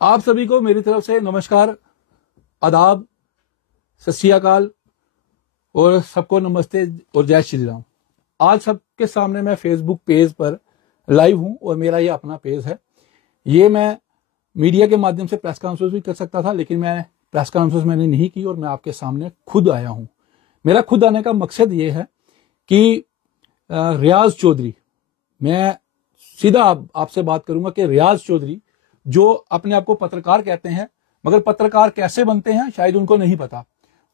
आप सभी को मेरी तरफ से नमस्कार, आदाब, सत श्री अकाल और सबको नमस्ते और जय श्री राम। आज सबके सामने मैं फेसबुक पेज पर लाइव हूं और मेरा ये अपना पेज है। ये मैं मीडिया के माध्यम से प्रेस कॉन्फ्रेंस भी कर सकता था, लेकिन मैं प्रेस कॉन्फ्रेंस मैंने नहीं की और मैं आपके सामने खुद आया हूं। मेरा खुद आने का मकसद ये है कि रियाज चौधरी, मैं सीधा आपसे बात करूंगा कि रियाज चौधरी जो अपने आप को पत्रकार कहते हैं, मगर पत्रकार कैसे बनते हैं शायद उनको नहीं पता।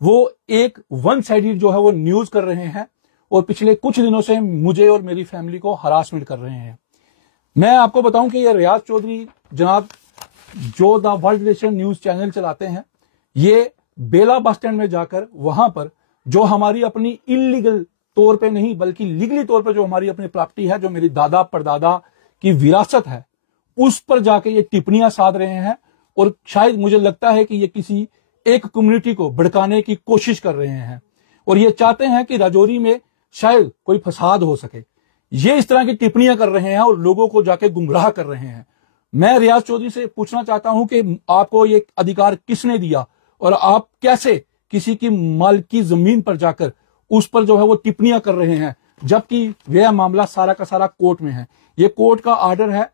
वो एक वन साइडेड जो है वो न्यूज कर रहे हैं और पिछले कुछ दिनों से मुझे और मेरी फैमिली को हरासमेंट कर रहे हैं। मैं आपको बताऊं कि ये रियाज चौधरी जनाब जो the world nation news channel चलाते हैं, ये बेला बस स्टैंड में जाकर वहां पर जो हमारी अपनी इलीगल तौर पे नहीं बल्कि लीगली तौर पे जो हमारी अपनी प्रॉपर्टी है, जो मेरी दादा परदादा की विरासत है, उस पर जाके ये टिप्पणियां साध रहे हैं। और शायद मुझे लगता है कि ये किसी एक कम्युनिटी को भड़काने की कोशिश कर रहे हैं और ये चाहते हैं कि राजौरी में शायद कोई फसाद हो सके। ये इस तरह की टिप्पणियां कर रहे हैं और लोगों को जाके गुमराह कर रहे हैं। मैं रियाज चौधरी से पूछना चाहता हूं कि आपको ये अधिकार किसने दिया और आप कैसे किसी की मालिकी जमीन पर जाकर उस पर जो है वो टिप्पणियां कर रहे हैं, जबकि वह मामला सारा का सारा कोर्ट में है। ये कोर्ट का आर्डर है,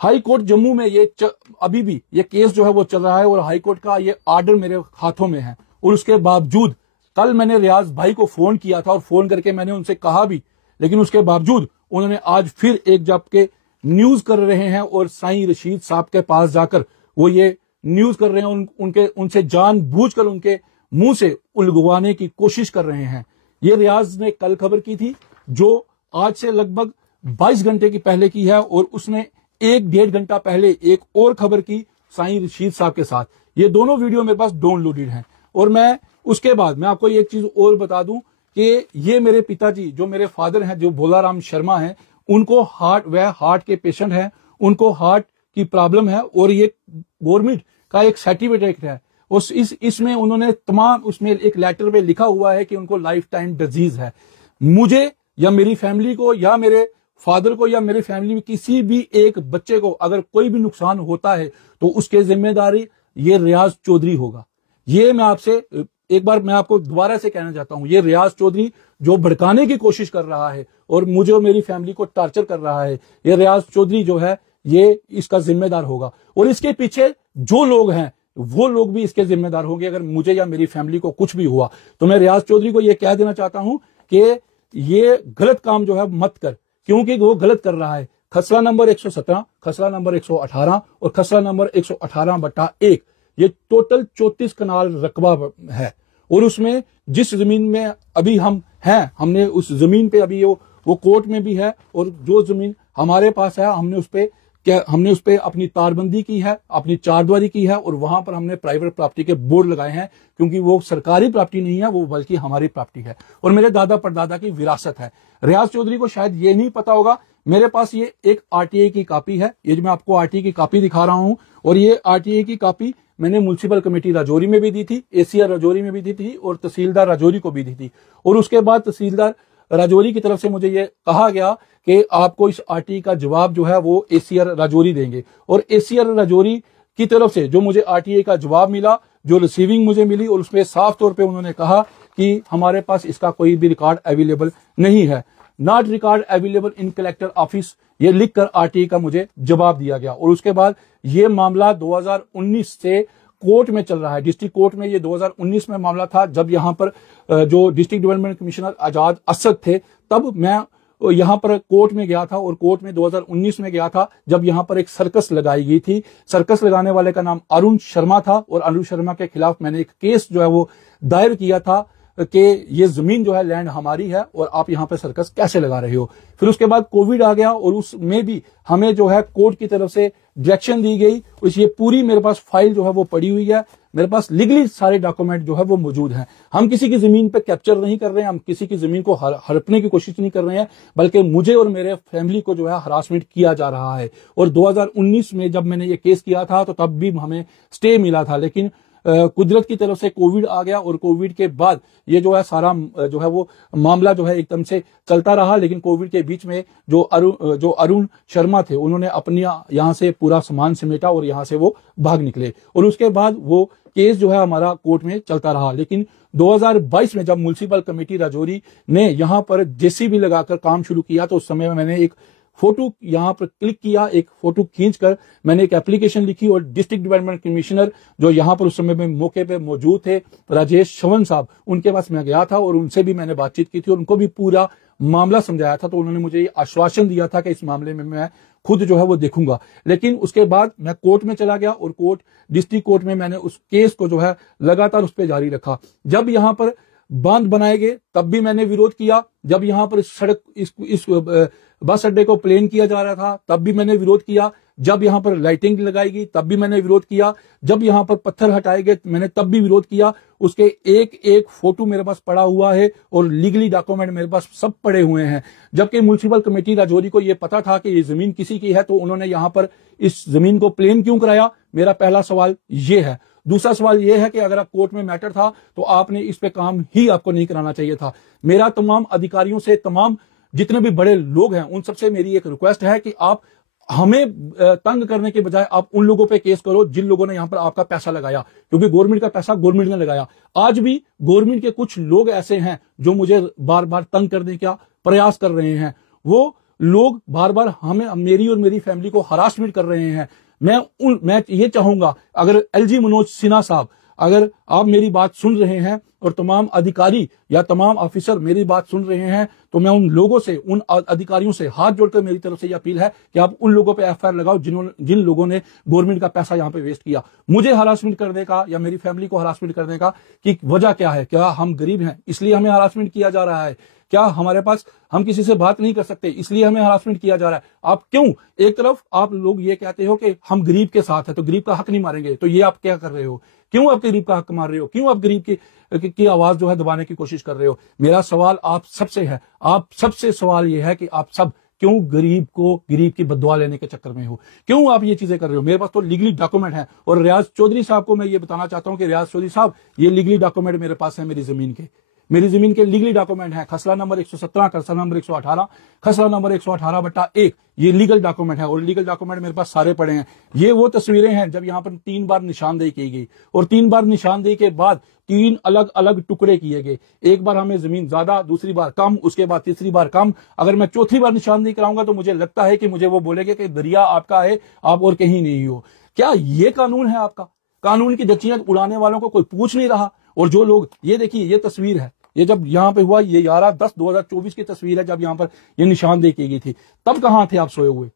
हाई कोर्ट जम्मू में ये अभी भी ये केस जो है वो चल रहा है और हाई कोर्ट का ये आर्डर मेरे हाथों में है। और उसके बावजूद कल मैंने रियाज भाई को फोन किया था और फोन करके मैंने उनसे कहा भी, लेकिन उसके बावजूद उन्होंने आज फिर एक जब के न्यूज कर रहे हैं और साईं रशीद साहब के पास जाकर वो ये न्यूज कर रहे हैं। उनसे जानबूझकर उनके मुंह से उलगवाने की कोशिश कर रहे हैं। ये रियाज ने कल खबर की थी जो आज से लगभग 22 घंटे की पहले की है और उसने 1-1.5 घंटा पहले एक और खबर की साईं रशीद साहब के साथ। ये दोनों वीडियो मेरे पास डाउनलोडेड हैं। और मैं उसके बाद मैं आपको एक चीज और बता दूं कि ये मेरे पिताजी जो मेरे फादर हैं, जो भोलाराम शर्मा हैं, उनको हार्ट के पेशेंट हैं, उनको हार्ट की प्रॉब्लम है और ये गवर्नमेंट का एक सर्टिफिकेट है। इसमें उन्होंने तमाम उसमें एक लेटर में लिखा हुआ है कि उनको लाइफ टाइम डिजीज है। मुझे या मेरी फैमिली को या मेरे फादर को या मेरी फैमिली में किसी भी एक बच्चे को अगर कोई भी नुकसान होता है तो उसके जिम्मेदारी ये रियाज चौधरी होगा। ये मैं आपसे एक बार मैं आपको दोबारा से कहना चाहता हूं, ये रियाज चौधरी जो भड़काने की कोशिश कर रहा है और मुझे और मेरी फैमिली को टार्चर कर रहा है, ये रियाज चौधरी जो है ये इसका जिम्मेदार होगा। और इसके पीछे जो लोग हैं वो लोग भी इसके जिम्मेदार होंगे। अगर मुझे या मेरी फैमिली को कुछ भी हुआ तो मैं रियाज चौधरी को यह कह देना चाहता हूं कि ये गलत काम जो है मत कर, क्योंकि वो गलत कर रहा है। खसरा नंबर 117, खसरा नंबर 118 और खसरा नंबर 118/1 ये टोटल 34 कनाल रकबा है। और उसमें जिस जमीन में अभी हम हैं, हमने उस जमीन पे अभी वो कोर्ट में भी है और जो जमीन हमारे पास है हमने उस पे अपनी तारबंदी की है, अपनी चारद्वारी की है और वहां पर हमने प्राइवेट प्रॉपर्टी के बोर्ड लगाए हैं, क्योंकि वो सरकारी प्रॉपर्टी नहीं है, वो बल्कि हमारी प्रॉपर्टी है और मेरे दादा परदादा की विरासत है। रियाज चौधरी को शायद ये नहीं पता होगा, मेरे पास ये एक आरटीआई की कॉपी है। ये जो मैं आपको आरटीआई की कॉपी दिखा रहा हूं और ये आरटीआई की कॉपी मैंने म्युनिसिपल कमेटी राजौरी में भी दी थी, एसीआर राजौरी में भी दी थी और तहसीलदार राजौरी को भी दी थी। और उसके बाद तहसीलदार राजौरी की तरफ से मुझे ये कहा गया कि आपको इस आरटीआई का जवाब जो है वो एसीआर राजौरी देंगे। और एसीआर राजौरी की तरफ से जो मुझे आरटीआई का जवाब मिला, जो रिसीविंग मुझे मिली, और उसमें साफ तौर पे उन्होंने कहा कि हमारे पास इसका कोई भी रिकॉर्ड अवेलेबल नहीं है, not record available in collector office, ये लिखकर आरटीआई का मुझे जवाब दिया गया। और उसके बाद ये मामला 2019 से कोर्ट में चल रहा है, डिस्ट्रिक्ट कोर्ट में। ये 2019 में मामला था जब यहाँ पर जो डिस्ट्रिक्ट डेवलपमेंट कमिश्नर आजाद असद थे, तब मैं यहाँ पर कोर्ट में गया था और कोर्ट में 2019 में गया था जब यहाँ पर एक सर्कस लगाई गई थी। सर्कस लगाने वाले का नाम अरुण शर्मा था और अरुण शर्मा के खिलाफ मैंने एक केस जो है वो दायर किया था कि ये जमीन जो है लैंड हमारी है और आप यहाँ पे सर्कस कैसे लगा रहे हो। फिर उसके बाद कोविड आ गया और उसमें भी हमें जो है कोर्ट की तरफ से डायरेक्शन दी गई। ये पूरी मेरे पास फाइल जो है वो पड़ी हुई है, मेरे पास लीगली सारे डॉक्यूमेंट जो है वो मौजूद हैं। हम किसी की जमीन पे कैप्चर नहीं कर रहे हैं, हम किसी की जमीन को हड़पने की कोशिश नहीं कर रहे हैं, बल्कि मुझे और मेरे फैमिली को जो है हरासमेंट किया जा रहा है। और 2019 में जब मैंने ये केस किया था तो तब भी हमें स्टे मिला था, लेकिन कुदरत की तरफ से कोविड आ गया और कोविड के बाद ये जो है सारा जो है वो मामला जो है एकदम से चलता रहा। लेकिन कोविड के बीच में जो अरुण शर्मा थे उन्होंने अपनी यहाँ से पूरा सामान समेटा और यहाँ से वो भाग निकले और उसके बाद वो केस जो है हमारा कोर्ट में चलता रहा। लेकिन 2022 में जब म्युनिसिपल कमेटी राजौरी ने यहाँ पर जेसीबी लगाकर काम शुरू किया तो उस समय में मैंने एक फोटो यहाँ पर क्लिक किया, एक फोटो खींचकर मैंने एक एप्लीकेशन लिखी और डिस्ट्रिक्ट डेवलपमेंट कमिश्नर जो यहाँ पर उस समय में मौके पे मौजूद थे राजेश चवन साहब, उनके पास मैं गया था और उनसे भी मैंने बातचीत की थी और उनको भी पूरा मामला समझाया था। तो उन्होंने मुझे ये आश्वासन दिया था कि इस मामले में मैं खुद जो है वो देखूंगा। लेकिन उसके बाद मैं कोर्ट में चला गया और डिस्ट्रिक्ट कोर्ट में मैंने उस केस को जो है लगातार उस पर जारी रखा। जब यहाँ पर बांध बनाए गए तब भी मैंने विरोध किया, जब यहाँ पर सड़क इस बस अड्डे को प्लेन किया जा रहा था तब भी मैंने विरोध किया, जब यहाँ पर लाइटिंग लगाई गई तब भी मैंने विरोध किया, जब यहाँ पर पत्थर हटाए गए मैंने तब भी विरोध किया। उसके एक एक फोटो मेरे पास पड़ा हुआ है और लीगली डॉक्यूमेंट मेरे पास सब पड़े हुए हैं। जबकि म्युनिसिपल कमेटी राजौरी को यह पता था कि ये जमीन किसी की है तो उन्होंने यहाँ पर इस जमीन को प्लेन क्यों कराया? मेरा पहला सवाल ये है। दूसरा सवाल यह है कि अगर आप कोर्ट में मैटर था तो आपने इस पे काम ही आपको नहीं कराना चाहिए था। मेरा तमाम अधिकारियों से, तमाम जितने भी बड़े लोग हैं उन सबसे मेरी एक रिक्वेस्ट है कि आप हमें तंग करने के बजाय आप उन लोगों पे केस करो जिन लोगों ने यहां पर आपका पैसा लगाया, क्योंकि गवर्नमेंट का पैसा गवर्नमेंट ने लगाया। आज भी गवर्नमेंट के कुछ लोग ऐसे हैं जो मुझे बार बार तंग करने का प्रयास कर रहे हैं। वो लोग बार बार हमें, मेरी और मेरी फैमिली को हरासमेंट कर रहे हैं। मैं ये चाहूंगा अगर एलजी मनोज सिन्हा साहब, अगर आप मेरी बात सुन रहे हैं और तमाम अधिकारी या तमाम ऑफिसर मेरी बात सुन रहे हैं तो मैं उन लोगों से, उन अधिकारियों से हाथ जोड़कर मेरी तरफ से यह अपील है कि आप उन लोगों पे एफआईआर लगाओ जिन लोगों ने गवर्नमेंट का पैसा यहां पे वेस्ट किया। मुझे हरासमेंट करने का या मेरी फैमिली को हरासमेंट करने का कि वजह क्या है? क्या हम गरीब हैं इसलिए हमें हरासमेंट किया जा रहा है? क्या हमारे पास, हम किसी से बात नहीं कर सकते इसलिए हमें हरासमेंट किया जा रहा है? आप क्यों एक तरफ आप लोग ये कहते हो कि हम गरीब के साथ है तो गरीब का हक नहीं मारेंगे, तो ये आप क्या कर रहे हो? क्यों आप गरीब का हक मार रहे हो? क्यों आप गरीब की आवाज जो है दबाने की कोशिश कर रहे हो? मेरा सवाल आप सबसे है, आप सबसे सवाल यह है कि आप सब क्यों गरीब की बददुआ लेने के चक्कर में हो? क्यों आप ये चीजें कर रहे हो? मेरे पास तो लीगली डॉक्यूमेंट है और रियाज चौधरी साहब को मैं ये बताना चाहता हूं कि रियाज चौधरी साहब, ये लीगली डॉक्यूमेंट मेरे पास है, मेरी जमीन के लीगली डॉक्यूमेंट है। खसला नंबर 117, खसला नंबर 118, खसला नंबर 118/1, ये लीगल डॉक्यूमेंट है और लीगल डॉक्यूमेंट मेरे पास सारे पड़े हैं। ये वो तस्वीरें हैं जब यहाँ पर 3 बार निशानदेही की गई और 3 बार निशानदेही के बाद 3 अलग अलग टुकड़े किए गए। एक बार हमें जमीन ज्यादा, दूसरी बार कम, उसके बाद तीसरी बार कम। अगर मैं चौथी बार निशानदेही कराऊंगा तो मुझे लगता है कि मुझे वो बोलेंगे कि दरिया आपका है, आप और कहीं नहीं हो। क्या ये कानून है आपका? कानून की धज्जियां उड़ाने वालों को कोई पूछ नहीं रहा। और जो लोग, ये देखिए, ये तस्वीर है, ये जब यहाँ पे हुआ, ये 11/10/2024 की तस्वीर है जब यहाँ पर ये निशानदेही की गई थी। तब कहां थे आप सोए हुए?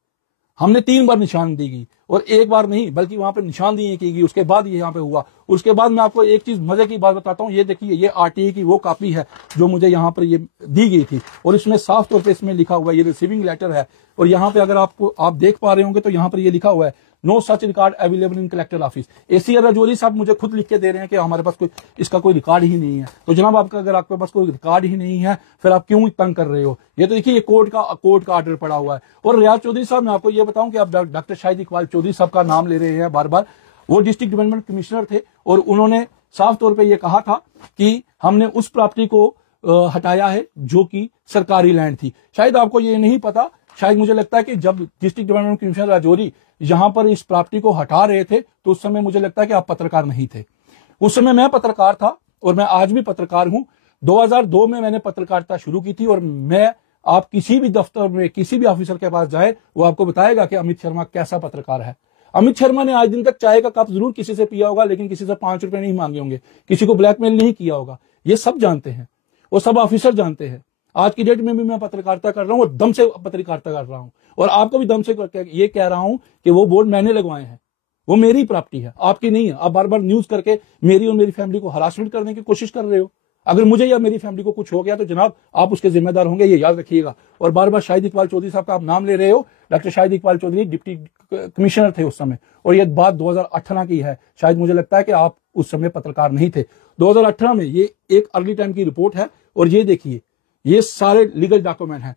हमने 3 बार निशानदेही की और एक बार नहीं बल्कि वहां पर निशानदेही की गई, उसके बाद ये यहाँ पे हुआ। उसके बाद मैं आपको एक चीज मजे की बात बताता हूँ। ये देखिए, ये आरटीआई की वो कॉपी है जो मुझे यहाँ पर ये दी गई थी और इसमें साफ तौर पर इसमें लिखा हुआ है, ये रिसीविंग लेटर है। और यहाँ पे अगर आप देख पा रहे होंगे तो यहाँ पर ये लिखा हुआ है, no such record available in collector office. ACR Rajouri साहब मुझे खुद लिख के दे रहे हैं कि हमारे पास इसका कोई रिकॉर्ड ही नहीं है। तो जनाब, अगर आपके पास कोई रिकॉर्ड ही नहीं है फिर आप क्यों तंग कर रहे हो? ये तो देखिए, ये कोर्ट का ऑर्डर पड़ा हुआ है। और रियाज चौधरी साहब, मैं आपको ये बताऊं कि आप डॉक्टर शाहिद इकबाल चौधरी साहब का नाम ले रहे हैं बार बार। वो डिस्ट्रिक्ट डेवलपमेंट कमिश्नर थे और उन्होंने साफ तौर पर यह कहा था कि हमने उस प्रॉपर्टी को हटाया है जो कि सरकारी लैंड थी। शायद आपको ये नहीं पता, शायद मुझे लगता है कि जब डिस्ट्रिक्ट डेवलपमेंट कमिश्नर राजौरी यहां पर इस प्रॉपर्टी को हटा रहे थे तो उस समय मुझे लगता है कि आप पत्रकार नहीं थे। उस समय मैं पत्रकार था और मैं आज भी पत्रकार हूं। 2002 में मैंने पत्रकारिता शुरू की थी और आप किसी भी दफ्तर में किसी भी ऑफिसर के पास जाए वो आपको बताएगा कि अमित शर्मा कैसा पत्रकार है। अमित शर्मा ने आज दिन तक चाय का कप जरूर किसी से पिया होगा लेकिन किसी से 5 रुपए नहीं मांगे होंगे, किसी को ब्लैकमेल नहीं किया होगा। ये सब जानते हैं, वो सब ऑफिसर जानते हैं। आज की डेट में भी मैं पत्रकारिता कर रहा हूं और दम से पत्रकारिता कर रहा हूं और आपको भी दम से ये कह रहा हूं कि वो बोर्ड मैंने लगवाए हैं, वो मेरी प्रॉपर्टी है, आपकी नहीं है। आप बार बार न्यूज करके मेरी और मेरी फैमिली को हरासमेंट करने की कोशिश कर रहे हो। अगर मुझे या मेरी फैमिली को कुछ हो गया तो जनाब आप उसके जिम्मेदार होंगे, ये याद रखिएगा। और बार बार शाहिद इकबाल चौधरी साहब का आप नाम ले रहे हो। Doctor Shahid Iqbal Chaudhary deputy commissioner थे उस समय और ये बात 2018 की है। शायद मुझे लगता है कि आप उस समय पत्रकार नहीं थे। 2018 में ये एक अर्ली टाइम की रिपोर्ट है और ये देखिए, ये सारे लीगल डॉक्यूमेंट हैं।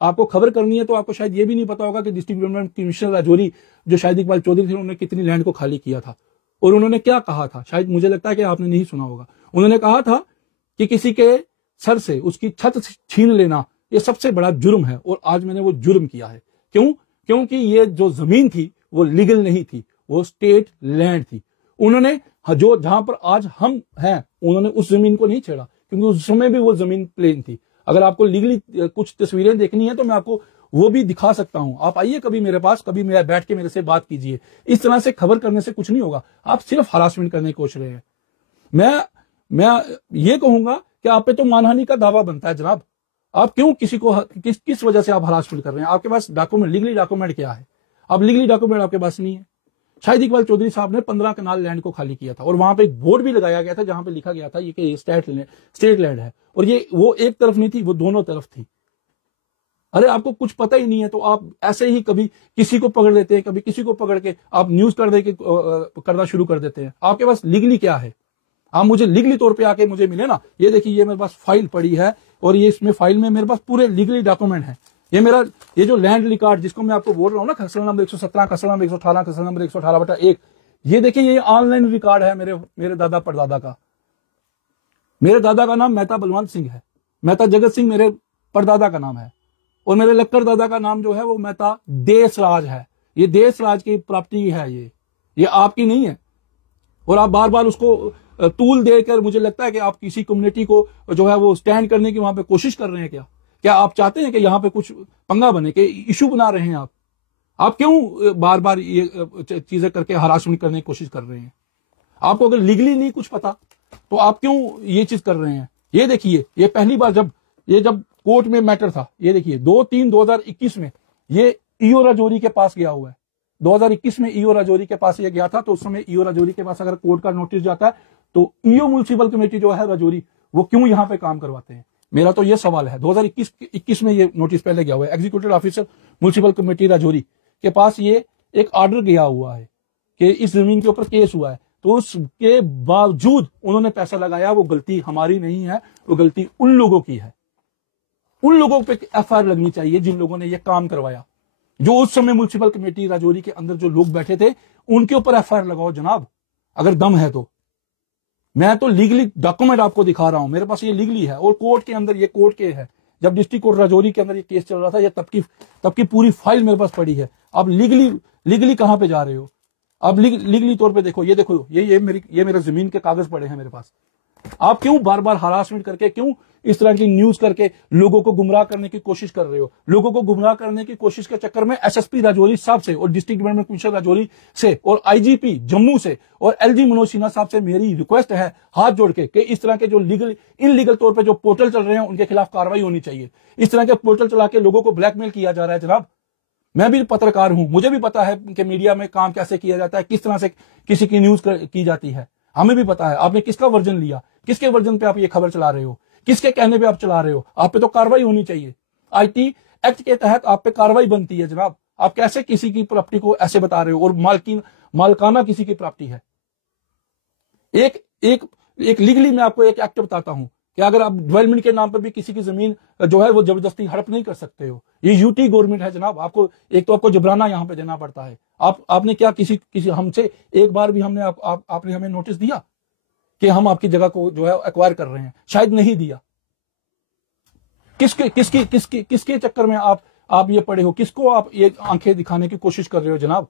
आपको खबर करनी है तो आपको शायद ये भी नहीं पता होगा कि डिस्ट्रिक्ट डेवलपमेंट कमिश्नर राजौरी जो शाहिद इकबाल चौधरी थे उन्होंने कितनी लैंड को खाली किया था। और उन्होंने क्या कहा था, शायद मुझे लगता है कि आपने नहीं सुना होगा। उन्होंने कहा था कि किसी के सर से उसकी छत छीन लेना ये सबसे बड़ा जुर्म है, और आज मैंने वो जुर्म किया है। क्यों? क्योंकि ये जो जमीन थी वो लीगल नहीं थी, वो स्टेट लैंड थी। उन्होंने जो जहां पर आज हम हैं, उन्होंने उस जमीन को नहीं छेड़ा, क्योंकि उस समय भी वो जमीन प्लेन थी। अगर आपको लीगली कुछ तस्वीरें देखनी है तो मैं आपको वो भी दिखा सकता हूं। आप आइए कभी मेरे पास, कभी मेरा बैठ के मेरे से बात कीजिए। इस तरह से खबर करने से कुछ नहीं होगा, आप सिर्फ हरासमेंट करने की कोशिश रहे हैं। मैं ये कहूंगा कि आप पे तो मानहानि का दावा बनता है जनाब। आप क्यों किसी को किस वजह से आप हरासमेंट कर रहे हैं? आपके पास डॉक्यूमेंट, लीगली डॉक्यूमेंट क्या है? अब लीगली डॉक्यूमेंट आपके पास नहीं है। शाहिद इकबाल चौधरी साहब ने 15 कनाल लैंड को खाली किया था, और वहां पे एक बोर्ड भी लगाया गया था जहां पे लिखा गया था ये कि स्टेट लैंड है, और ये वो एक तरफ नहीं थी, वो दोनों तरफ थी। अरे आपको कुछ पता ही नहीं है तो आप ऐसे ही कभी किसी को पकड़ लेते हैं, कभी किसी को पकड़ के आप न्यूज करना शुरू कर देते हैं। आपके पास लीगली क्या है? आप मुझे लीगली तौर पे आके मुझे मिले ना। ये देखिए, ये मेरे पास फाइल पड़ी है, और ये इसमें फाइल में मेरे पास पूरे लीगली डॉक्यूमेंट है। ये जो लैंड रिकॉर्ड जिसको मैं आपको बोल रहा हूँ ना, खसरा नंबर 117, खसरा नंबर 118, खसरा नंबर 118/1, ये देखिए, ये ऑनलाइन रिकॉर्ड है मेरे दादा परदादा का। मेरे दादा का नाम मेहता बलवंत सिंह है, मेहता जगत सिंह मेरे परदादा का नाम है, और मेरे लक्कर दादा का नाम जो है वो मेहता देसराज है। ये देसराज की प्रॉपर्टी है, ये आपकी नहीं है। और आप बार बार उसको तूल देकर, मुझे लगता है कि आप किसी कम्युनिटी को जो है वो स्टैंड करने की वहां पे कोशिश कर रहे हैं। क्या आप चाहते हैं कि यहाँ पे कुछ पंगा बने, कि इशू बना रहे हैं? आप क्यों बार बार ये चीजें करके हरासमेंट करने की कोशिश कर रहे हैं? आपको अगर लीगली नहीं कुछ पता तो आप क्यों ये चीज कर रहे हैं? ये देखिए, ये पहली बार जब कोर्ट में मैटर था, ये देखिए 2/3/2021 में ये ईओ राजौरी के पास गया हुआ है। 2021 में ईओ राजौरी के पास ये गया था, तो उस समय ईओ राजौरी के पास अगर कोर्ट का नोटिस जाता है तो ईओ म्युनिसिपल कमेटी जो है राजौरी, वो क्यों यहाँ पे काम करवाते हैं? मेरा तो ये सवाल है। 2021 में ये नोटिस पहले गया हुआ है, executive officer municipal committee Rajouri के पास ये एक ऑर्डर गया हुआ है कि इस जमीन के ऊपर केस हुआ है, तो उसके बावजूद उन्होंने पैसा लगाया। वो गलती हमारी नहीं है, वो गलती उन लोगों की है। उन लोगों पे एफआईआर लगनी चाहिए जिन लोगों ने ये काम करवाया। जो उस समय म्युनिसिपल कमेटी राजौरी के अंदर जो लोग बैठे थे, उनके ऊपर एफआईआर लगाओ जनाब, अगर दम है तो। मैं तो लीगली डॉक्यूमेंट आपको दिखा रहा हूं, मेरे पास ये लीगली है, और कोर्ट के अंदर, ये कोर्ट के है, जब डिस्ट्रिक्ट कोर्ट राजौरी के अंदर ये केस चल रहा था, ये तब की पूरी फाइल मेरे पास पड़ी है। आप लीगली कहां पे जा रहे हो? आप लीगली तौर पे देखो, ये देखो, ये मेरे जमीन के कागज पड़े हैं मेरे पास। आप क्यों बार बार हरासमेंट करके, क्यों इस तरह की न्यूज करके लोगों को गुमराह करने की कोशिश कर रहे हो? लोगों को गुमराह करने की कोशिश के चक्कर में एसएसपी राजौरी साहब से और डिस्ट्रिक्ट डेवलपमेंट कमिश्नर राजौरी से और आईजीपी जम्मू से और एलजी मनोज सिन्हा साहब से मेरी रिक्वेस्ट है हाथ जोड़ के कि इस तरह के जो इनलीगल तौर पर जो पोर्टल चल रहे हैं उनके खिलाफ कार्रवाई होनी चाहिए। इस तरह के पोर्टल चला के लोगों को ब्लैकमेल किया जा रहा है जनाब। मैं भी पत्रकार हूं, मुझे भी पता है कि मीडिया में काम कैसे किया जाता है, किस तरह से किसी की न्यूज की जाती है। हमें भी पता है आपने किसका वर्जन लिया, किसके वर्जन पे आप ये खबर चला रहे हो, किसके कहने पे आप चला रहे हो। आप पे तो कार्रवाई होनी चाहिए। आईटी एक्ट के तहत आप पे कार्रवाई बनती है जनाब। आप कैसे किसी की प्रॉपर्टी को ऐसे बता रहे हो, और मालकाना किसी की प्रॉपर्टी है। एक लीगली मैं आपको एक एक्ट बताता हूं कि अगर आप डेवलपमेंट के नाम पर भी किसी की जमीन जो है वो जबरदस्ती हड़प नहीं कर सकते हो। ये यूटी गवर्नमेंट है जनाब। आपको जबराना यहां पे देना पड़ता है। आपने क्या किसी हमसे एक बार भी आपने हमें नोटिस दिया कि हम आपकी जगह को जो है एक्वायर कर रहे हैं? शायद नहीं दिया। किसके चक्कर में आप ये पड़े हो? किसको आप ये आंखें दिखाने की कोशिश कर रहे हो जनाब?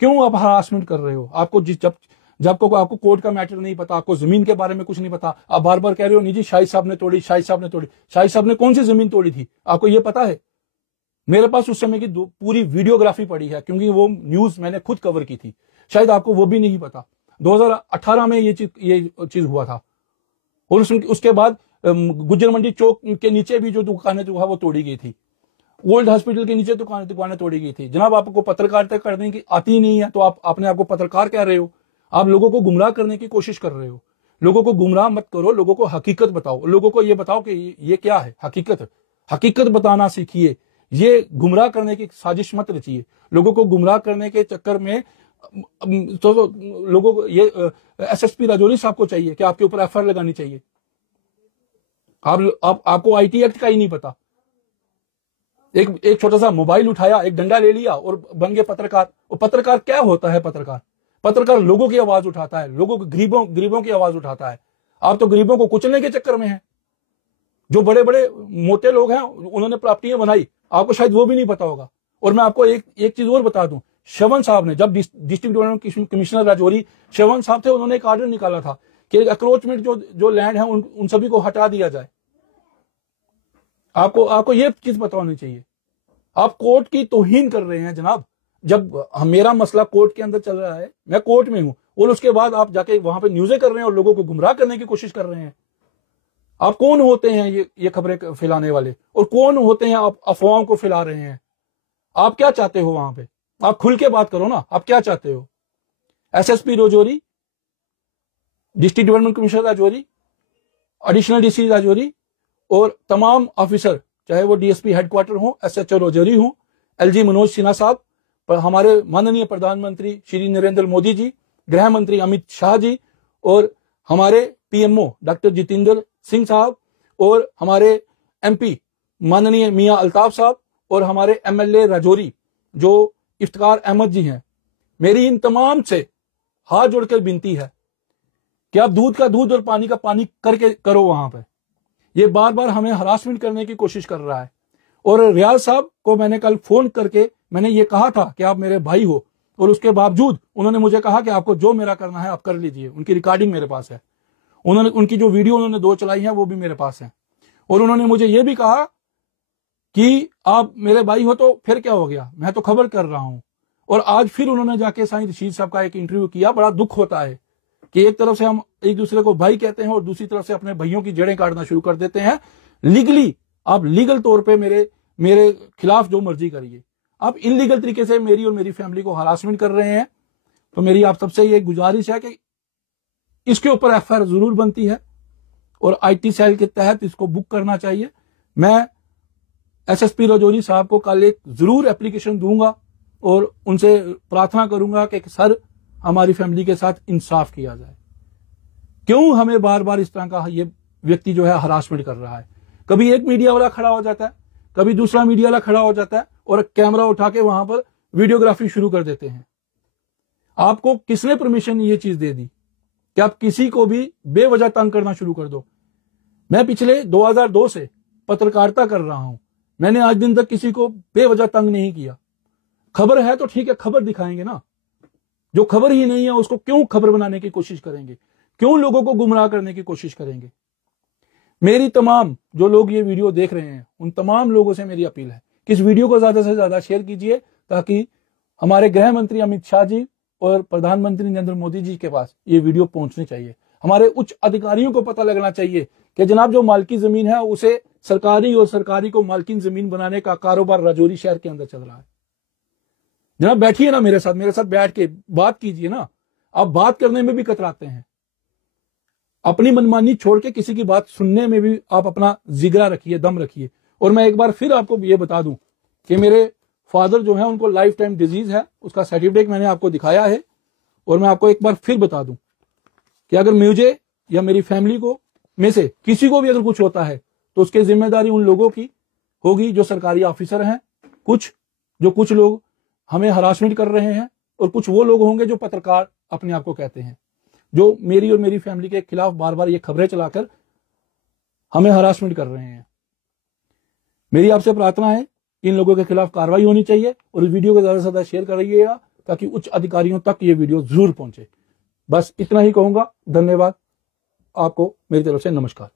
क्यों आप हरासमेंट कर रहे हो? आपको कोर्ट का मैटर नहीं पता, आपको जमीन के बारे में कुछ नहीं पता, आप बार बार कह रहे हो नहीं जी शाहिद साहब ने तोड़ी, शाहिद साहब ने तोड़ी। शाहिद साहब ने कौन सी जमीन तोड़ी थी, आपको ये पता है? मेरे पास उस समय की पूरी वीडियोग्राफी पड़ी है, क्योंकि वो न्यूज मैंने खुद कवर की थी। शायद आपको वो भी नहीं पता। 2018 में ये चीज हुआ था, और उसके बाद गुज्जर मंडी चौक के नीचे भी जो दुकानें जो है वो तोड़ी गई थी। ओल्ड हॉस्पिटल के नीचे दुकानें तोड़ी गई थी। जनाब आपको पत्रकारिता करने की आती नहीं है तो आप अपने आप को पत्रकार कह रहे हो। आप लोगों को गुमराह करने की कोशिश कर रहे हो। लोगों को गुमराह मत करो, लोगों को हकीकत बताओ। लोगों को ये बताओ कि ये क्या है हकीकत बताना सीखिए। ये गुमराह करने की साजिश मत रचिए। लोगों को गुमराह करने के चक्कर में तो लोगों को ये एसएसपी राजौरी साहब को चाहिए कि आपके ऊपर एफआईआर लगानी चाहिए। आपको आईटी एक्ट का ही नहीं पता। एक छोटा सा मोबाइल उठाया, एक डंडा ले लिया और बन गए पत्रकार। और पत्रकार क्या होता है? पत्रकार लोगों की आवाज उठाता है, लोगों को गरीबों की आवाज उठाता है। आप तो गरीबों को कुचलने के चक्कर में हैं। जो बड़े बड़े मोटे लोग हैं उन्होंने प्रॉपर्टियां बनाई, आपको शायद वो भी नहीं पता होगा। और मैं आपको एक चीज और बता दूं, श्रवण साहब ने, जब डिस्ट्रिक्ट डेवलपमेंट कमिश्नर राजौरी श्रवण साहब थे, उन्होंने एक आर्डर निकाला था कि अक्रोचमेंट जो लैंड है उन सभी को हटा दिया जाए। आपको ये चीज पता होनी चाहिए। आप कोर्ट की तौहीन कर रहे हैं जनाब। जब मेरा मसला कोर्ट के अंदर चल रहा है, मैं कोर्ट में हूं, और उसके बाद आप जाके वहां पे न्यूज़ें कर रहे हैं और लोगों को गुमराह करने की कोशिश कर रहे हैं। आप कौन होते हैं ये खबरें फैलाने वाले, और कौन होते हैं आप अफवाहों को फैला रहे हैं? आप क्या चाहते हो वहां पे? आप खुल के बात करो ना, आप क्या चाहते हो? SSP Rajouri, district development commissioner Rajouri, additional DC Rajouri और तमाम ऑफिसर, चाहे वो डीएसपी हेडक्वार्टर हो, एसएचओ राजौरी हो, एलजी मनोज सिन्हा साहब, पर हमारे माननीय प्रधानमंत्री श्री नरेंद्र मोदी जी, गृह मंत्री अमित शाह जी, और हमारे पीएमओ डॉक्टर जितेंद्र सिंह साहब, और हमारे एमपी माननीय मियां अल्ताफ साहब, और हमारे एमएलए राजौरी जो इफ्तिकार अहमद जी हैं। मेरी इन तमाम से हाथ जोड़कर विनती है कि आप दूध का दूध और पानी का पानी करके करो वहां पर। ये बार बार हमें हरासमेंट करने की कोशिश कर रहा है। और रियाज साहब को मैंने कल फोन करके मैंने ये कहा था कि आप मेरे भाई हो, और उसके बावजूद उन्होंने मुझे कहा कि आपको जो मेरा करना है आप कर लीजिए। उनकी रिकॉर्डिंग मेरे पास है, उनकी जो वीडियो उन्होंने 2 चलाई है वो भी मेरे पास है। और उन्होंने मुझे ये भी कहा कि आप मेरे भाई हो तो फिर क्या हो गया, मैं तो खबर कर रहा हूं। और आज फिर उन्होंने जाके साईं रशीद साहब का एक इंटरव्यू किया। बड़ा दुख होता है कि एक तरफ से हम एक दूसरे को भाई कहते हैं और दूसरी तरफ से अपने भाइयों की जड़ें काटना शुरू कर देते हैं। लीगली आप लीगल तौर पे मेरे खिलाफ जो मर्जी करिए, आप इनलीगल तरीके से मेरी और मेरी फैमिली को हरासमेंट कर रहे हैं। तो मेरी आप सबसे ये गुजारिश है कि इसके ऊपर एफआईआर जरूर बनती है और आईटी सेल के तहत इसको बुक करना चाहिए। मैं एसएसपी राजौरी साहब को कल एक जरूर एप्लीकेशन दूंगा और उनसे प्रार्थना करूंगा कि सर हमारी फैमिली के साथ इंसाफ किया जाए। क्यों हमें बार बार इस तरह का ये व्यक्ति जो है हरासमेंट कर रहा है? कभी एक मीडिया वाला खड़ा हो जाता है, कभी दूसरा मीडिया वाला खड़ा हो जाता है और कैमरा उठा के वहां पर वीडियोग्राफी शुरू कर देते हैं। आपको किसने परमिशन ये चीज दे दी कि आप किसी को भी बेवजह तंग करना शुरू कर दो? मैं पिछले 2002 से पत्रकारिता कर रहा हूं, मैंने आज दिन तक किसी को बेवजह तंग नहीं किया। खबर है तो ठीक है, खबर दिखाएंगे ना। जो खबर ही नहीं है उसको क्यों खबर बनाने की कोशिश करेंगे? क्यों लोगों को गुमराह करने की कोशिश करेंगे? मेरी तमाम जो लोग ये वीडियो देख रहे हैं उन तमाम लोगों से मेरी अपील है कि इस वीडियो को ज्यादा से ज्यादा शेयर कीजिए, ताकि हमारे गृह मंत्री अमित शाह जी और प्रधानमंत्री नरेंद्र मोदी जी के पास ये वीडियो पहुंचनी चाहिए। हमारे उच्च अधिकारियों को पता लगना चाहिए कि जनाब जो मालकी जमीन है उसे सरकारी और सरकारी को मालकिन जमीन बनाने का कारोबार राजौरी शहर के अंदर चल रहा है। जनाब बैठिए ना मेरे साथ बैठ के बात कीजिए ना। आप बात करने में भी कतराते हैं, अपनी मनमानी छोड़ के किसी की बात सुनने में भी आप अपना जिगरा रखिए, दम रखिए। और मैं एक बार फिर आपको ये बता दूं कि मेरे फादर जो है उनको लाइफ टाइम डिजीज है, उसका सर्टिफिकेट मैंने आपको दिखाया है। और मैं आपको एक बार फिर बता दूं कि अगर मुझे या मेरी फैमिली को में से किसी को भी अगर कुछ होता है तो उसकी जिम्मेदारी उन लोगों की होगी जो सरकारी ऑफिसर हैं, कुछ लोग हमें हरासमेंट कर रहे हैं, और कुछ वो लोग होंगे जो पत्रकार अपने आप को कहते हैं, जो मेरी और मेरी फैमिली के खिलाफ बार बार ये खबरें चलाकर हमें हरासमेंट कर रहे हैं। मेरी आपसे प्रार्थना है इन लोगों के खिलाफ कार्रवाई होनी चाहिए और इस वीडियो को ज्यादा से ज्यादा शेयर करिएगा ताकि उच्च अधिकारियों तक ये वीडियो जरूर पहुंचे। बस इतना ही कहूंगा। धन्यवाद। आपको मेरी तरफ से नमस्कार।